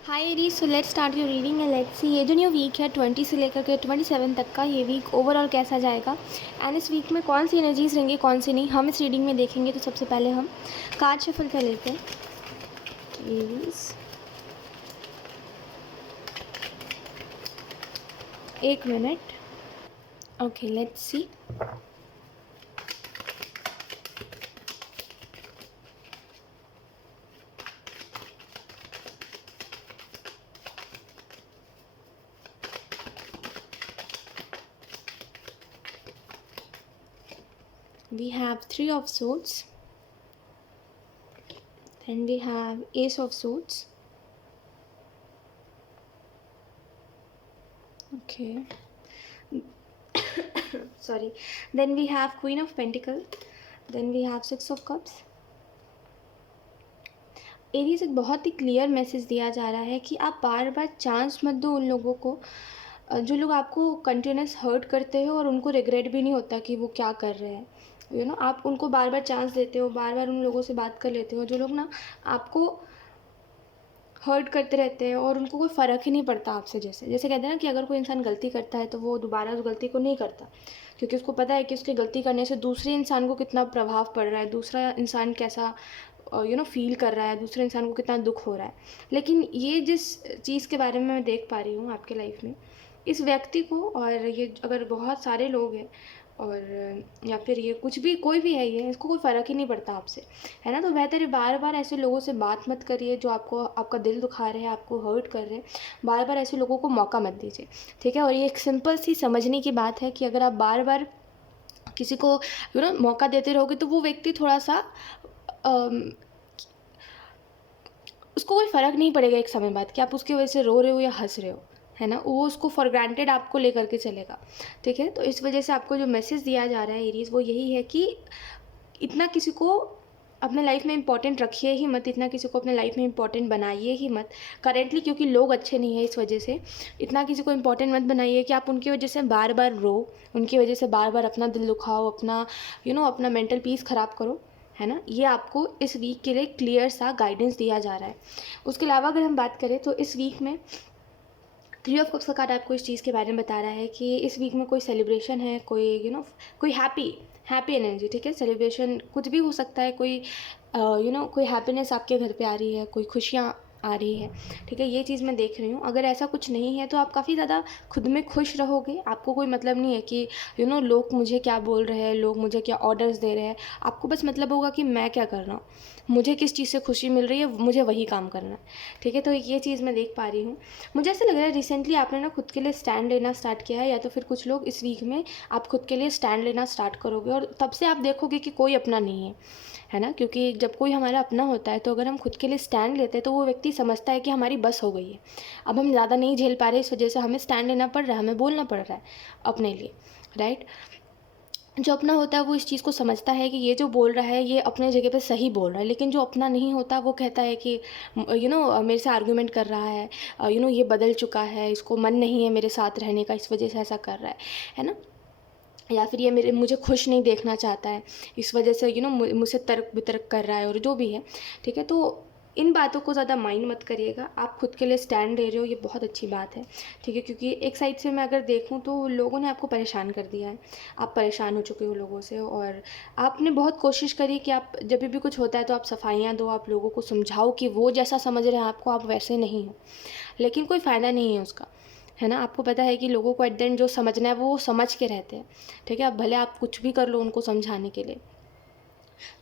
Hi Aries, so let's start your reading and let's see ये जो new week है 20 से लेकर के 27 तक का ये वीक ओवरऑल कैसा जाएगा एंड इस वीक में कौन सी एनर्जीज रहेंगी कौन सी नहीं हम इस रीडिंग में देखेंगे। तो सबसे पहले हम कार्ड शफल कर लेते हैं। एरीज, एक minute. Okay, let's see. We have Three of Swords, then we have Ace of Swords. Okay. Sorry. Then we have Queen of Pentacles, then we have Six of Cups. Aries, एक बहुत ही clear message दिया जा रहा है कि आप बार बार chance मत दो उन लोगों को जो लोग आपको कंटिन्यूस हर्ट करते हो और उनको रिग्रेट भी नहीं होता कि वो क्या कर रहे हैं। आप उनको बार बार चांस देते हो, बार बार उन लोगों से बात कर लेते हो जो लोग ना आपको हर्ट करते रहते हैं और उनको कोई फ़र्क ही नहीं पड़ता आपसे। जैसे जैसे कहते हैं ना कि अगर कोई इंसान गलती करता है तो वो दोबारा उस गलती को नहीं करता, क्योंकि उसको पता है कि उसकी गलती करने से दूसरे इंसान को कितना प्रभाव पड़ रहा है, दूसरा इंसान कैसा फील कर रहा है, दूसरे इंसान को कितना दुख हो रहा है। लेकिन ये जिस चीज़ के बारे में मैं देख पा रही हूँ आपके लाइफ में, इस व्यक्ति को, और ये अगर बहुत सारे लोग हैं और या फिर ये कुछ भी कोई भी है, ये इसको कोई फ़र्क ही नहीं पड़ता आपसे, है ना। तो बेहतर है बार बार ऐसे लोगों से बात मत करिए जो आपको आपका दिल दुखा रहे हैं, आपको हर्ट कर रहे हैं। बार बार ऐसे लोगों को मौका मत दीजिए, ठीक है। और ये एक सिंपल सी समझने की बात है कि अगर आप बार बार किसी को मौका देते रहोगे तो वो व्यक्ति थोड़ा सा उसको कोई फ़र्क नहीं पड़ेगा एक समय बाद कि आप उसकी वजह से रो रहे हो या हंस रहे हो, है ना। वो उसको फॉर ग्रांटेड आपको लेकर के चलेगा, ठीक है। तो इस वजह से आपको जो मैसेज दिया जा रहा है एरीज़, वो यही है कि इतना किसी को अपने लाइफ में इंपॉर्टेंट रखिए ही मत, इतना किसी को अपने लाइफ में इंपॉर्टेंट बनाइए ही मत करेंटली, क्योंकि लोग अच्छे नहीं हैं। इस वजह से इतना किसी को इंपॉर्टेंट मत बनाइए कि आप उनकी वजह से बार बार रो, उनकी वजह से बार बार अपना दिल दुखाओ, अपना अपना मेंटल पीस ख़राब करो, है ना। ये आपको इस वीक के लिए क्लियर सा गाइडेंस दिया जा रहा है। उसके अलावा अगर हम बात करें तो इस वीक में थ्री ऑफ कप्स का कार्ड आपको इस चीज़ के बारे में बता रहा है कि इस वीक में कोई सेलिब्रेशन है, कोई कोई हैप्पी एनर्जी, ठीक है। सेलिब्रेशन कुछ भी हो सकता है, कोई कोई हैप्पीनेस आपके घर पे आ रही है, कोई खुशियाँ आ रही है, ठीक है। ये चीज़ मैं देख रही हूँ। अगर ऐसा कुछ नहीं है तो आप काफ़ी ज़्यादा खुद में खुश रहोगे। आपको कोई मतलब नहीं है कि लोग मुझे क्या बोल रहे हैं, लोग मुझे क्या ऑर्डर्स दे रहे हैं। आपको बस मतलब होगा कि मैं क्या कर रहा हूँ, मुझे किस चीज़ से खुशी मिल रही है, मुझे वही काम करना है, ठीक है। तो ये चीज़ मैं देख पा रही हूँ। मुझे ऐसा लग रहा है रिसेंटली आपने ना खुद के लिए स्टैंड लेना स्टार्ट किया है, या तो फिर कुछ लोग इस वीक में आप खुद के लिए स्टैंड लेना स्टार्ट करोगे और तब से आप देखोगे कि कोई अपना नहीं है ना। क्योंकि जब कोई हमारा अपना होता है तो अगर हम खुद के लिए स्टैंड लेते हैं तो वो व्यक्ति समझता है कि हमारी बस हो गई है, अब हम ज़्यादा नहीं झेल पा रहे, इस वजह से हमें स्टैंड लेना पड़ रहा है, हमें बोलना पड़ रहा है अपने लिए, राइट। जो अपना होता है वो इस चीज़ को समझता है कि ये जो बोल रहा है ये अपने जगह पे सही बोल रहा है। लेकिन जो अपना नहीं होता वो कहता है कि मेरे से आर्गुमेंट कर रहा है, ये बदल चुका है, इसको मन नहीं है मेरे साथ रहने का, इस वजह से ऐसा कर रहा है ना। या फिर ये मुझे खुश नहीं देखना चाहता है, इस वजह से मुझसे तर्क वितर्क कर रहा है, और जो भी है, ठीक है। तो इन बातों को ज़्यादा माइंड मत करिएगा। आप खुद के लिए स्टैंड ले रहे हो, ये बहुत अच्छी बात है, ठीक है। क्योंकि एक साइड से मैं अगर देखूं तो लोगों ने आपको परेशान कर दिया है, आप परेशान हो चुके हो लोगों से, और आपने बहुत कोशिश करी कि आप जब भी कुछ होता है तो आप सफाइयाँ दो, आप लोगों को समझाओ कि वो जैसा समझ रहे हैं आपको, आप वैसे नहीं हो। लेकिन कोई फ़ायदा नहीं है उसका, है ना। आपको पता है कि लोगों को एट द एंड जो समझना है वो समझ के रहते हैं, ठीक है। अब भले आप कुछ भी कर लो उनको समझाने के लिए।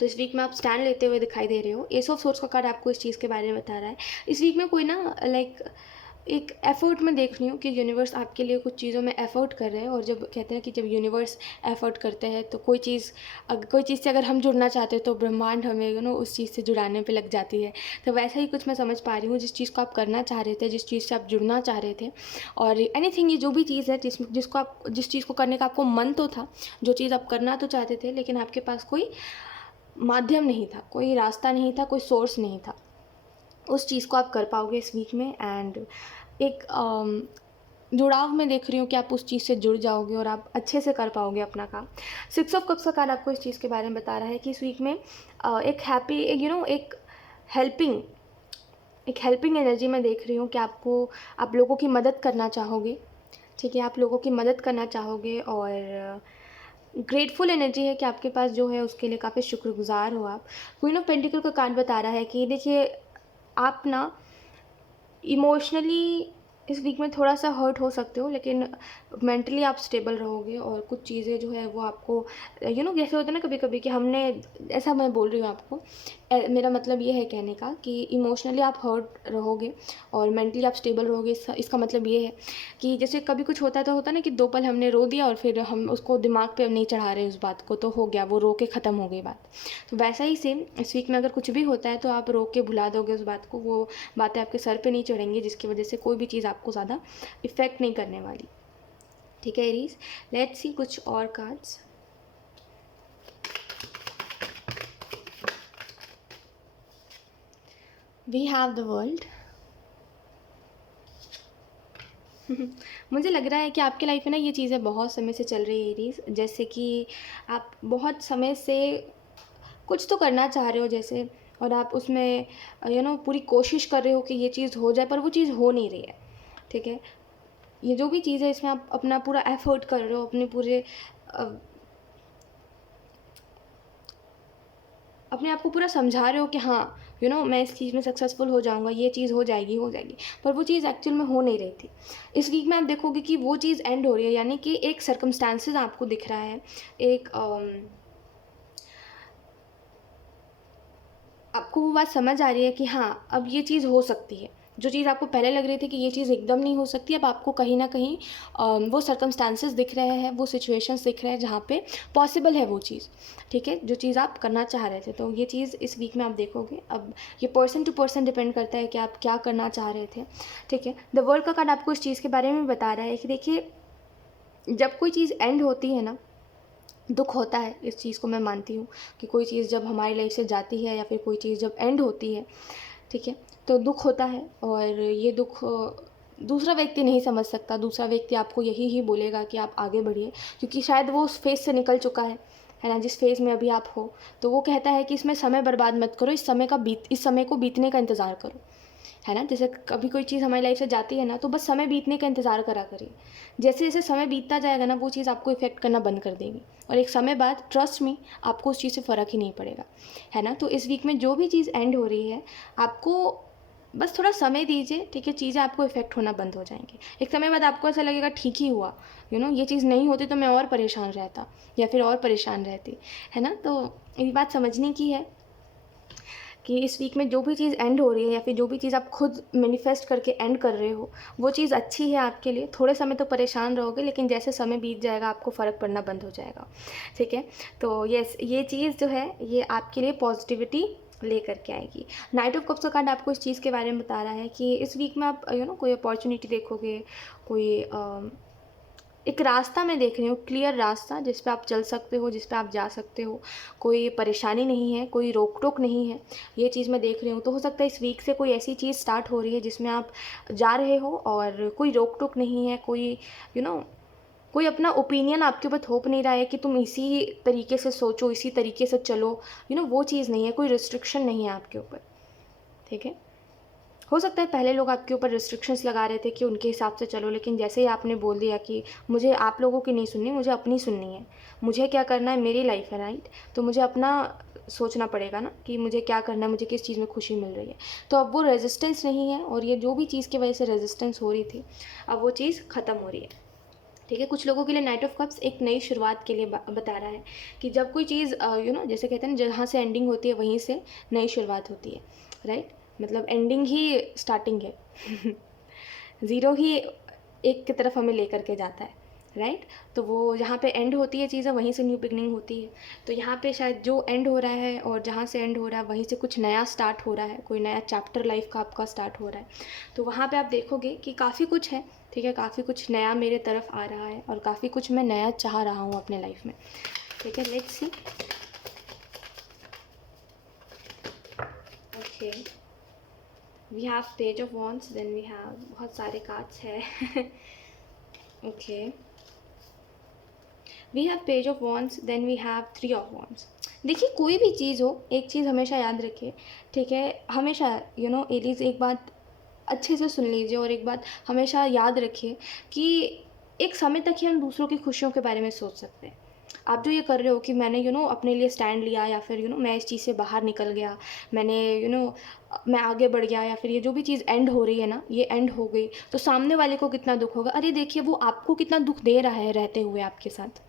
तो इस वीक में आप स्टैंड लेते हुए दिखाई दे रहे हो। एस ऑफ सोर्स का कार्ड आपको इस चीज़ के बारे में बता रहा है। इस वीक में कोई ना लाइक एक एफ़र्ट में देख रही हूँ कि यूनिवर्स आपके लिए कुछ चीज़ों में एफ़र्ट कर रहे हैं। और जब कहते हैं कि जब यूनिवर्स एफ़र्ट करते हैं तो कोई चीज़ से अगर हम जुड़ना चाहते हैं तो ब्रह्मांड हमें उस चीज़ से जुड़ाने पे लग जाती है। तो वैसा ही कुछ मैं समझ पा रही हूँ, जिस चीज़ को आप करना चाह रहे थे, जिस चीज़ से आप जुड़ना चाह रहे थे, और एनीथिंग, ये जो भी चीज़ है जिस चीज़ को करने का आपको मन तो था, जो चीज़ आप करना तो चाहते थे, लेकिन आपके पास कोई माध्यम नहीं था, कोई रास्ता नहीं था, कोई सोर्स नहीं था, उस चीज़ को आप कर पाओगे इस वीक में। एंड एक जुड़ाव में देख रही हूँ कि आप उस चीज़ से जुड़ जाओगे और आप अच्छे से कर पाओगे अपना काम। सिक्स ऑफ कप्स का कार्ड आपको इस चीज़ के बारे में बता रहा है कि इस वीक में एक हैप्पी, एक हेल्पिंग एक हेल्पिंग एनर्जी मैं देख रही हूँ कि आप लोगों की मदद करना चाहोगे, ठीक है, आप लोगों की मदद करना चाहोगे और ग्रेटफुल एनर्जी है कि आपके पास जो है उसके लिए काफ़ी शुक्रगुज़ार हो आप। क्वीन ऑफ पेंटिकल का कार्ड बता रहा है कि देखिए आप ना इमोशनली इस वीक में थोड़ा सा हर्ट हो सकते हो, लेकिन मेंटली आप स्टेबल रहोगे और कुछ चीज़ें जो है वो आपको जैसे होता है ना कभी कभी कि हमने, ऐसा मैं बोल रही हूँ आपको, मेरा मतलब ये है कहने का कि इमोशनली आप हर्ट रहोगे और मेंटली आप स्टेबल रहोगे। इसका मतलब ये है कि जैसे कभी कुछ होता है तो होता है ना कि 2 पल हमने रो दिया और फिर हम उसको दिमाग पे अब नहीं चढ़ा रहे उस बात को, तो हो गया, वो रो के ख़त्म हो गई बात। तो वैसा ही सेम इस वीक में अगर कुछ भी होता है तो आप रो के भुला दोगे उस बात को, वो बातें आपके सर पे नहीं चढ़ेंगी, जिसकी वजह से कोई भी चीज़ आपको ज़्यादा इफ़ेक्ट नहीं करने वाली। ठीक है एरीज, लेट्स सी कुछ और cards. We have the world. मुझे लग रहा है कि आपके लाइफ में ना ये चीज़ें बहुत समय से चल रही है एरीज, जैसे कि आप बहुत समय से कुछ तो करना चाह रहे हो जैसे, और आप उसमें पूरी कोशिश कर रहे हो कि ये चीज़ हो जाए, पर वो चीज़ हो नहीं रही है। ठीक है, ये जो भी चीज़ है इसमें आप अपना पूरा एफर्ट कर रहे हो, अपने पूरे अपने आप को पूरा समझा रहे हो कि हाँ मैं इस चीज़ में सक्सेसफुल हो जाऊँगा, ये चीज़ हो जाएगी, पर वो चीज़ एक्चुअल में हो नहीं रही थी। इस वीक में आप देखोगे कि वो चीज़ एंड हो रही है, यानी कि एक सर्कमस्टांसेस आपको दिख रहा है, एक आपको वो बात समझ आ रही है कि हाँ अब ये चीज़ हो सकती है। जो चीज़ आपको पहले लग रही थी कि ये चीज़ एकदम नहीं हो सकती, अब आपको कहीं ना कहीं वो सर्कमस्टांसेस दिख रहे हैं, वो सिचुएशंस दिख रहे हैं जहाँ पे पॉसिबल है वो चीज़। ठीक है, जो चीज़ आप करना चाह रहे थे, तो ये चीज़ इस वीक में आप देखोगे। अब ये पर्सन टू पर्सन डिपेंड करता है कि आप क्या करना चाह रहे थे। ठीक है, द वर्ल्ड का कार्ड आपको इस चीज़ के बारे में बता रहा है कि देखिए जब कोई चीज़ एंड होती है ना, दुख होता है, इस चीज़ को मैं मानती हूँ कि कोई चीज़ जब हमारी लाइफ से जाती है या फिर कोई चीज़ जब एंड होती है, ठीक है, तो दुख होता है। और ये दुख दूसरा व्यक्ति नहीं समझ सकता, दूसरा व्यक्ति आपको यही ही बोलेगा कि आप आगे बढ़िए, क्योंकि शायद वो उस फेज़ से निकल चुका है ना, जिस फेज़ में अभी आप हो। तो वो कहता है कि इसमें समय बर्बाद मत करो, इस समय को बीतने का इंतज़ार करो, है ना। जैसे कभी कोई चीज़ हमारी लाइफ से जाती है ना, तो बस समय बीतने का इंतज़ार करा करिए। जैसे जैसे समय बीतता जाएगा ना, वो चीज़ आपको इफ़ेक्ट करना बंद कर देगी, और एक समय बाद ट्रस्ट में आपको उस चीज़ से फ़र्क ही नहीं पड़ेगा, है ना। तो इस वीक में जो भी चीज़ एंड हो रही है, आपको बस थोड़ा समय दीजिए, ठीक है, चीज़ें आपको इफ़ेक्ट होना बंद हो जाएंगी। एक समय बाद आपको ऐसा लगेगा ठीक ही हुआ, ये चीज़ नहीं होती तो मैं और परेशान रहता या फिर और परेशान रहती, है ना। तो ये बात समझने की है कि इस वीक में जो भी चीज़ एंड हो रही है या फिर जो भी चीज़ आप खुद मैनिफेस्ट करके एंड कर रहे हो, वो चीज़ अच्छी है आपके लिए। थोड़े समय तो परेशान रहोगे, लेकिन जैसे समय बीत जाएगा आपको फ़र्क पड़ना बंद हो जाएगा। ठीक है, तो यस, ये चीज़ जो है ये आपके लिए पॉजिटिविटी लेकर के आएगी। नाइट ऑफ कप्स का कार्ड आपको इस चीज़ के बारे में बता रहा है कि इस वीक में आप कोई अपॉर्चुनिटी देखोगे, कोई एक रास्ता मैं देख रही हूँ, क्लियर रास्ता जिस पे आप चल सकते हो, जिस पे आप जा सकते हो। कोई परेशानी नहीं है, कोई रोक टोक नहीं है, ये चीज़ मैं देख रही हूँ। तो हो सकता है इस वीक से कोई ऐसी चीज़ स्टार्ट हो रही है जिसमें आप जा रहे हो और कोई रोक टोक नहीं है, कोई कोई अपना ओपिनियन आपके ऊपर थोप नहीं रहा है कि तुम इसी तरीके से सोचो, इसी तरीके से चलो, वो चीज़ नहीं है, कोई रिस्ट्रिक्शन नहीं है आपके ऊपर। ठीक है, हो सकता है पहले लोग आपके ऊपर रिस्ट्रिक्शंस लगा रहे थे कि उनके हिसाब से चलो, लेकिन जैसे ही आपने बोल दिया कि मुझे आप लोगों की नहीं सुननी, मुझे अपनी सुननी है, मुझे क्या करना है, मेरी लाइफ है, राइट। तो मुझे अपना सोचना पड़ेगा ना कि मुझे क्या करना है, मुझे किस चीज़ में खुशी मिल रही है। तो अब वो रेजिस्टेंस नहीं है, और ये जो भी चीज़ की वजह से रेजिस्टेंस हो रही थी, अब वो चीज़ ख़त्म हो रही है। ठीक है, कुछ लोगों के लिए नाइट ऑफ कप्स एक नई शुरुआत के लिए बता रहा है कि जब कोई चीज़ जैसे कहते हैं ना, जहाँ से एंडिंग होती है वहीं से नई शुरुआत होती है, राइट। मतलब एंडिंग ही स्टार्टिंग है। ज़ीरो ही एक की तरफ हमें लेकर के जाता है, राइट। तो वो जहाँ पे एंड होती है चीज़ें, वहीं से न्यू बिगनिंग होती है। तो यहाँ पे शायद जो एंड हो रहा है और जहाँ से एंड हो रहा है वहीं से कुछ नया स्टार्ट हो रहा है, कोई नया चैप्टर लाइफ का आपका स्टार्ट हो रहा है। तो वहाँ पे आप देखोगे कि काफ़ी कुछ है, ठीक है, काफ़ी कुछ नया मेरे तरफ आ रहा है और काफ़ी कुछ मैं नया चाह रहा हूँ अपने लाइफ में। ठीक है, let's see. Okay, we have page of wands, then we have बहुत सारे कार्ड्स है। Okay, we have page of wands, then we have 3 of wands. देखिए कोई भी चीज़ हो, एक चीज़ हमेशा याद रखिए, ठीक है? हमेशा एरीज़ एक बात अच्छे से सुन लीजिए और एक बात हमेशा याद रखिए कि एक समय तक ही हम दूसरों की खुशियों के बारे में सोच सकते हैं। आप जो ये कर रहे हो कि मैंने अपने लिए स्टैंड लिया या फिर मैं इस चीज़ से बाहर निकल गया, मैंने मैं आगे बढ़ गया या फिर ये जो भी चीज़ एंड हो रही है ना, ये एंड हो गई, तो सामने वाले को कितना दुःख होगा। अरे देखिए वो आपको कितना दुःख दे रहा है रहते हुए आपके साथ।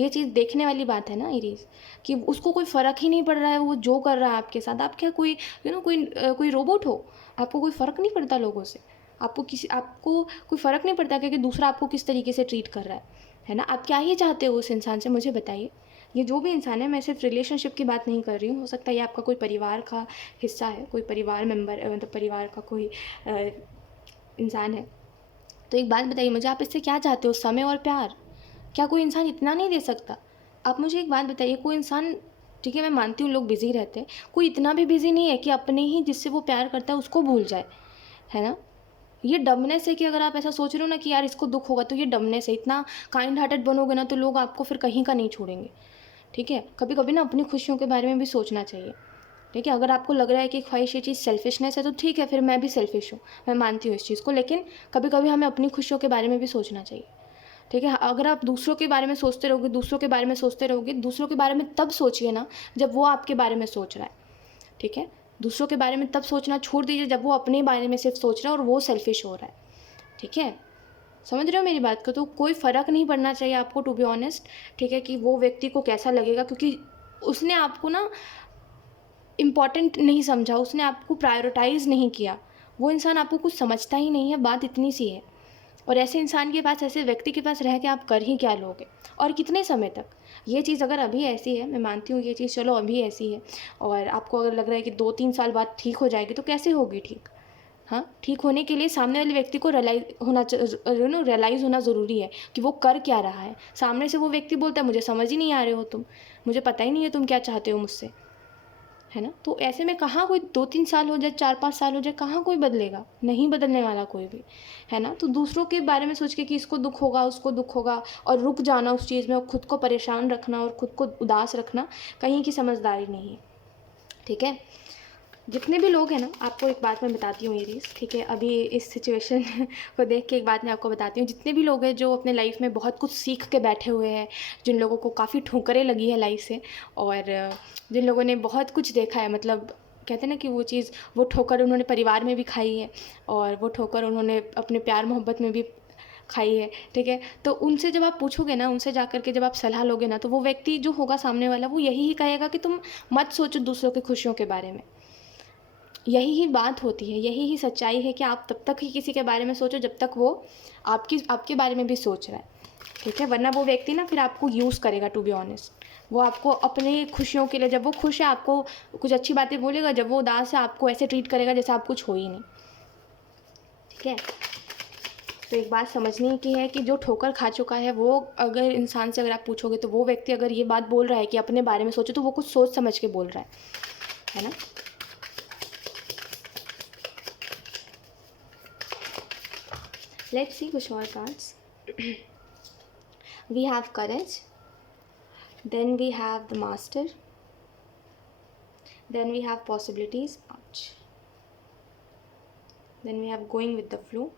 ये चीज़ देखने वाली बात है ना एरीज़, कि उसको कोई फ़र्क ही नहीं पड़ रहा है वो जो कर रहा है आपके साथ। आप क्या कोई कोई रोबोट हो? आपको कोई फ़र्क नहीं पड़ता लोगों से? आपको कोई फ़र्क नहीं पड़ता कि दूसरा आपको किस तरीके से ट्रीट कर रहा है ना? आप क्या ही चाहते हो उस इंसान से, मुझे बताइए? ये जो भी इंसान है, मैं सिर्फ रिलेशनशिप की बात नहीं कर रही हूँ, हो सकता है ये आपका कोई परिवार का हिस्सा है, कोई परिवार मेंबर मतलब परिवार का कोई इंसान है। तो एक बात बताइए मुझे, आप इससे क्या चाहते हो? समय और प्यार? क्या कोई इंसान इतना नहीं दे सकता? आप मुझे एक बात बताइए, कोई इंसान, ठीक है मैं मानती हूँ लोग बिज़ी रहते हैं, कोई इतना भी बिज़ी नहीं है कि अपने ही जिससे वो प्यार करता है उसको भूल जाए, है ना? ये डमनेस है कि अगर आप ऐसा सोच रहे हो ना कि यार इसको दुःख होगा, तो ये डमनेस है। इतना काइंड हार्टेड बनोगे ना तो लोग आपको फिर कहीं का नहीं छोड़ेंगे, ठीक है? कभी-कभी ना अपनी खुशियों के बारे में भी सोचना चाहिए, ठीक है? अगर आपको लग रहा है कि ख्वाहिश ये चीज़ सेल्फिशनेस है तो ठीक है, फिर मैं भी सेल्फिश हूँ, मैं मानती हूँ इस चीज़ को, लेकिन कभी-कभी हमें अपनी खुशियों के बारे में भी सोचना चाहिए, ठीक है? अगर आप दूसरों के बारे में सोचते रहोगे, दूसरों के बारे में सोचते रहोगे, दूसरों के बारे में तब सोचिए ना जब वो आपके बारे में सोच रहा है, ठीक है? दूसरों के बारे में तब सोचना छोड़ दीजिए जब वो अपने बारे में सिर्फ सोच रहा है और वो सेल्फिश हो रहा है, ठीक है? समझ रहे हो मेरी बात को? तो कोई फ़र्क नहीं पड़ना चाहिए आपको, टू बी ऑनेस्ट, ठीक है? कि वो व्यक्ति को कैसा लगेगा, क्योंकि उसने आपको ना इम्पोर्टेंट नहीं समझा, उसने आपको प्रायोरिटाइज़ नहीं किया। वो इंसान आपको कुछ समझता ही नहीं है, बात इतनी सी है। और ऐसे इंसान के पास, ऐसे व्यक्ति के पास रह के आप कर ही क्या लोगे और कितने समय तक? ये चीज़ अगर अभी ऐसी है, मैं मानती हूँ ये चीज़ चलो अभी ऐसी है, और आपको अगर लग रहा है कि 2-3 साल बाद ठीक हो जाएगी, तो कैसे होगी ठीक? हाँ, ठीक होने के लिए सामने वाले व्यक्ति को रियलाइज़ होना ज़रूरी है कि वो कर क्या रहा है। सामने से वो व्यक्ति बोलता है मुझे समझ ही नहीं आ रहे हो तुम, मुझे पता ही नहीं है तुम क्या चाहते हो मुझसे, है ना? तो ऐसे में कहाँ कोई 2-3 साल हो जाए, 4-5 साल हो जाए, कहाँ कोई बदलेगा? नहीं बदलने वाला कोई भी, है ना? तो दूसरों के बारे में सोच के कि इसको दुःख होगा, उसको दुःख होगा, और रुक जाना उस चीज़ में और खुद को परेशान रखना और खुद को उदास रखना, कहीं की समझदारी नहीं है, ठीक है? जितने भी लोग हैं ना, आपको एक बात मैं बताती हूँ एरीज़, ठीक है? अभी इस सिचुएशन को देख के एक बात मैं आपको बताती हूँ, जितने भी लोग हैं जो अपने लाइफ़ में बहुत कुछ सीख के बैठे हुए हैं, जिन लोगों को काफ़ी ठोकरें लगी है लाइफ़ से, और जिन लोगों ने बहुत कुछ देखा है, मतलब कहते हैं ना कि वो ठोकर उन्होंने परिवार में भी खाई है और वो ठोकर उन्होंने अपने प्यार मोहब्बत में भी खाई है, ठीक है? तो उनसे जब आप पूछोगे ना, उनसे जा कर के जब आप सलाह लोगे ना, तो वो व्यक्ति जो होगा सामने वाला, वो यही ही कहेगा कि तुम मत सोचो दूसरों की खुशियों के बारे में। यही ही बात होती है, यही ही सच्चाई है कि आप तब तक ही किसी के बारे में सोचो जब तक वो आपके बारे में भी सोच रहा है, ठीक है? वरना वो व्यक्ति ना फिर आपको यूज़ करेगा, टू बी ऑनेस्ट। वो आपको अपनी खुशियों के लिए, जब वो खुश है आपको कुछ अच्छी बातें बोलेगा, जब वो उदास है आपको ऐसे ट्रीट करेगा जैसे आप कुछ हो ही नहीं, ठीक है? तो एक बात समझने की है कि जो ठोकर खा चुका है, वो अगर इंसान से अगर आप पूछोगे तो वो व्यक्ति अगर ये बात बोल रहा है कि अपने बारे में सोचो, तो वो कुछ सोच समझ के बोल रहा है ना? Let's see कुछ और cards. We have courage, then we have the master, then we have possibilities, ouch, then we have going with the flow.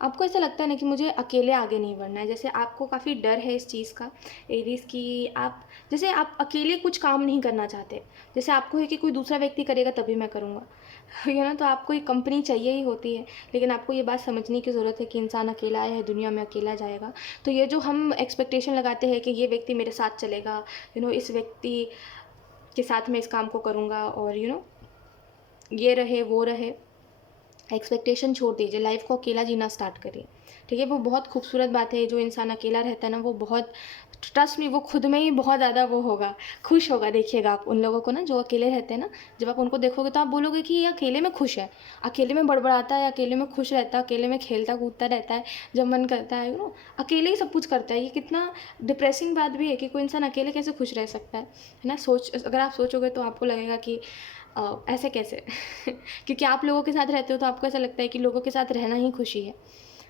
आपको ऐसा लगता है ना कि मुझे अकेले आगे नहीं बढ़ना है, जैसे आपको काफ़ी डर है इस चीज़ का एरीज़ की, आप जैसे आप अकेले कुछ काम नहीं करना चाहते, जैसे आपको है कि कोई दूसरा व्यक्ति करेगा तभी मैं करूँगा, ये ना, तो आपको एक कंपनी चाहिए ही होती है, लेकिन आपको ये बात समझने की ज़रूरत है कि इंसान अकेला आया है, दुनिया में अकेला जाएगा। तो ये जो हम एक्सपेक्टेशन लगाते हैं कि ये व्यक्ति मेरे साथ चलेगा, इस व्यक्ति के साथ मैं इस काम को करूँगा, और ये रहे वो रहे, एक्सपेक्टेशन छोड़ दीजिए, लाइफ़ को अकेला जीना स्टार्ट करिए, ठीक है? वो बहुत खूबसूरत बात है, जो इंसान अकेला रहता है ना, वो बहुत, ट्रस्ट मी, वो खुद में ही बहुत ज़्यादा वो होगा, खुश होगा। देखिएगा आप उन लोगों को ना जो अकेले रहते हैं ना, जब आप उनको देखोगे तो आप बोलोगे कि ये अकेले में खुश है, अकेले में बड़बड़ाता है, अकेले में खुश रहता है, अकेले में खेलता कूदता रहता है, जब मन करता है अकेले ही सब कुछ करता है। ये कितना डिप्रेसिंग बात भी है कि कोई इंसान अकेले कैसे खुश रह सकता है ना? अगर आप सोचोगे तो आपको लगेगा कि ऐसे कैसे क्योंकि आप लोगों के साथ रहते हो तो आपको ऐसा लगता है कि लोगों के साथ रहना ही खुशी है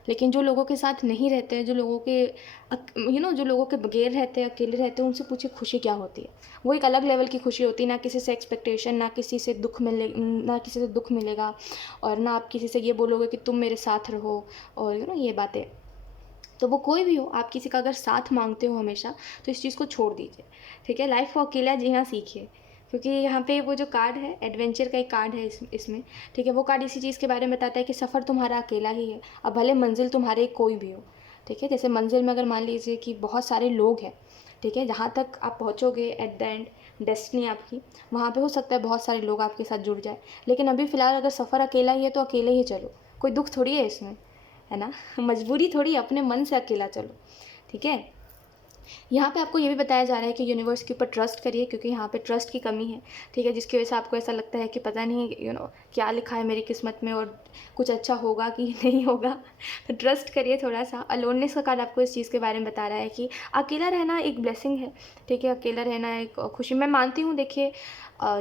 लेकिन जो लोगों के साथ नहीं रहते हैं, जो लोगों के जो लोगों के बगैर रहते हैं, अकेले रहते हैं, उनसे पूछिए खुशी क्या होती है। वो एक अलग लेवल की खुशी होती है, ना किसी से एक्सपेक्टेशन, ना किसी से दुख मिलेगा, और ना आप किसी से ये बोलोगे कि तुम मेरे साथ रहो, और ये बातें। तो वो कोई भी हो, आप किसी का अगर साथ मांगते हो हमेशा, तो इस चीज़ को छोड़ दीजिए, ठीक है। लाइफ को अकेला जीना सीखिए, क्योंकि यहाँ पे वो जो कार्ड है, एडवेंचर का एक कार्ड है इसमें, ठीक है। वो कार्ड इसी चीज़ के बारे में बताता है कि सफ़र तुम्हारा अकेला ही है, अब भले मंजिल तुम्हारे कोई भी हो, ठीक है। जैसे मंजिल में अगर मान लीजिए कि बहुत सारे लोग हैं, ठीक है, जहाँ तक आप पहुँचोगे एट द एंड, डेस्टिनी आपकी, वहाँ पे हो सकता है बहुत सारे लोग आपके साथ जुड़ जाए, लेकिन अभी फ़िलहाल अगर सफ़र अकेला ही है तो अकेले ही चलो, कोई दुख थोड़ी है इसमें, है ना। मजबूरी थोड़ी, अपने मन से अकेला चलो, ठीक है। यहाँ पे आपको ये भी बताया जा रहा है कि यूनिवर्स के ऊपर ट्रस्ट करिए, क्योंकि यहाँ पे ट्रस्ट की कमी है, ठीक है, जिसकी वजह से आपको ऐसा लगता है कि पता नहीं क्या लिखा है मेरी किस्मत में, और कुछ अच्छा होगा कि नहीं होगा। तो ट्रस्ट करिए थोड़ा सा। अलोननेस का कार्ड आपको इस चीज़ के बारे में बता रहा है कि अकेला रहना एक ब्लेसिंग है, ठीक है, अकेला रहना एक खुशी। मैं मानती हूँ, देखिए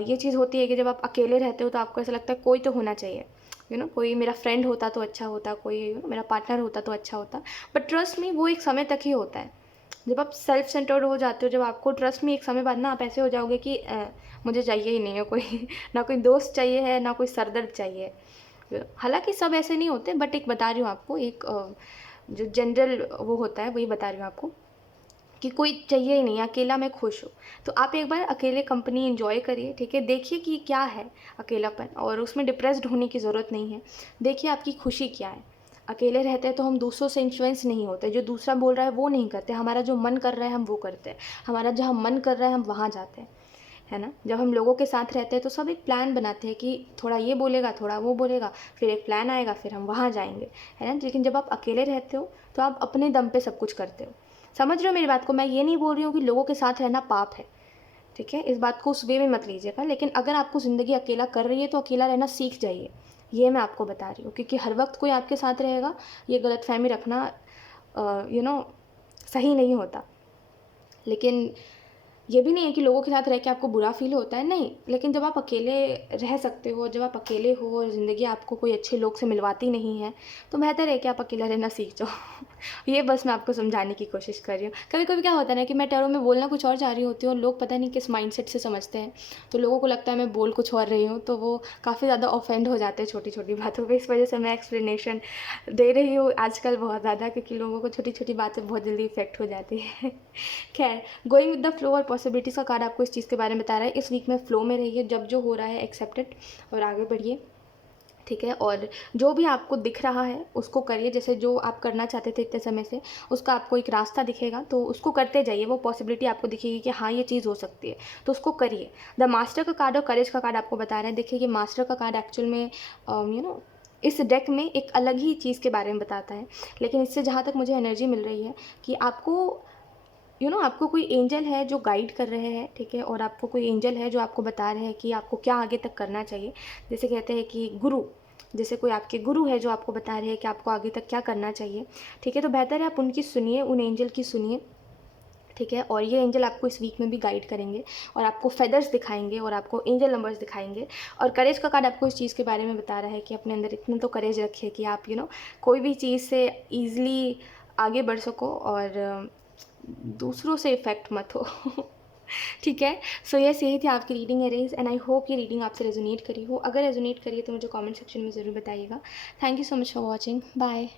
ये चीज़ होती है कि जब आप अकेले रहते हो तो आपको ऐसा लगता है कोई तो होना चाहिए, कोई मेरा फ्रेंड होता तो अच्छा होता, कोई मेरा पार्टनर होता तो अच्छा होता। बट ट्रस्ट में वो एक समय तक ही होता है। जब आप सेल्फ सेंटर्ड हो जाते हो, जब आपको ट्रस्ट में एक समय बाद ना आप ऐसे हो जाओगे कि मुझे चाहिए ही नहीं है कोई ना कोई दोस्त चाहिए है, ना कोई सरदर्द चाहिए। हालांकि सब ऐसे नहीं होते, बट एक बता रही हूँ आपको, एक जो जनरल वो होता है वही बता रही हूँ आपको, कि कोई चाहिए ही नहीं, अकेला मैं खुश हूँ। तो आप एक बार अकेले कंपनी एंजॉय करिए, ठीक है, देखिए कि क्या है अकेलापन, और उसमें डिप्रेस्ड होने की ज़रूरत नहीं है। देखिए आपकी खुशी क्या है। अकेले रहते हैं तो हम दूसरों से इन्फ्लुएंस नहीं होते, जो दूसरा बोल रहा है वो नहीं करते, हमारा जो मन कर रहा है हम वो करते हैं, हमारा जहाँ मन कर रहा है हम वहाँ जाते हैं, है ना। जब हम लोगों के साथ रहते हैं तो सब एक प्लान बनाते हैं कि थोड़ा ये बोलेगा, थोड़ा वो बोलेगा, फिर एक प्लान आएगा, फिर हम वहाँ जाएंगे, है ना। लेकिन जब आप अकेले रहते हो तो आप अपने दम पे सब कुछ करते हो। समझ रहे हो मेरी बात को। मैं ये नहीं बोल रही हूँ कि लोगों के साथ रहना पाप है, ठीक है, इस बात को उस वे में मत लीजिएगा। लेकिन अगर आपको ज़िंदगी अकेला कर रही है तो अकेला रहना सीख जाइए, ये मैं आपको बता रही हूँ। क्योंकि हर वक्त कोई आपके साथ रहेगा, ये गलतफहमी रखना सही नहीं होता। लेकिन ये भी नहीं है कि लोगों के साथ रह के आपको बुरा फील होता है, नहीं। लेकिन जब आप अकेले रह सकते हो, जब आप अकेले हो और ज़िंदगी आपको कोई अच्छे लोग से मिलवाती नहीं है, तो बेहतर है कि आप अकेला रहना सीख जाओ। ये बस मैं आपको समझाने की कोशिश कर रही हूँ। कभी कभी क्या होता है ना कि मैं टैरो में बोलना कुछ और चाह रही होती हूँ और लोग पता नहीं किस माइंडसेट से समझते हैं, तो लोगों को लगता है मैं बोल कुछ और रही हूँ, तो वो काफ़ी ज़्यादा ऑफेंड हो जाते हैं छोटी छोटी बातों पर। इस वजह से मैं एक्सप्लेनेशन दे रही हूँ आजकल बहुत ज़्यादा, क्योंकि लोगों को छोटी छोटी बातें बहुत जल्दी इफेक्ट हो जाती है। खैर, गोइंग विद द फ्लो और पॉसिबिलिटीज़ का कार्ड आपको इस चीज़ के बारे में बता रहा है। इस वीक में फ्लो में रहिए, जब जो हो रहा है एक्सेप्टेड, और आगे बढ़िए, ठीक है। और जो भी आपको दिख रहा है उसको करिए, जैसे जो आप करना चाहते थे इतने समय से, उसका आपको एक रास्ता दिखेगा तो उसको करते जाइए। वो पॉसिबिलिटी आपको दिखेगी कि हाँ ये चीज़ हो सकती है, तो उसको करिए। द मास्टर का कार्ड और करेज का कार्ड आपको बता रहा है। देखिए, ये मास्टर का कार्ड एक्चुअल में इस डेक में एक अलग ही चीज़ के बारे में बताता है, लेकिन इससे जहाँ तक मुझे एनर्जी मिल रही है कि आपको आपको कोई एंजल है जो गाइड कर रहे हैं, ठीक है, और आपको कोई एंजल है जो आपको बता रहे हैं कि आपको क्या आगे तक करना चाहिए। जैसे कहते हैं कि गुरु, जैसे कोई आपके गुरु है जो आपको बता रहे हैं कि आपको आगे तक क्या करना चाहिए, ठीक है। तो बेहतर है आप उनकी सुनिए, उन एंजल की सुनिए, ठीक है। और ये एंजल आपको इस वीक में भी गाइड करेंगे, और आपको फेदर्स दिखाएंगे, और आपको एंजल नंबर्स दिखाएंगे। और करेज का कार्ड आपको इस चीज़ के बारे में बता रहा है कि अपने अंदर इतना तो करेज रखिए कि आप कोई भी चीज़ से ईज़िली आगे बढ़ सको, और दूसरों से इफ़ेक्ट मत हो। ठीक है। सो यस, यही थी आपकी reading arrays, and I hope ये रीडिंग आपसे रेजोनेट करी हो। अगर रेजोनेट करी है तो मुझे कमेंट सेक्शन में ज़रूर बताइएगा। Thank you so much for watching. Bye.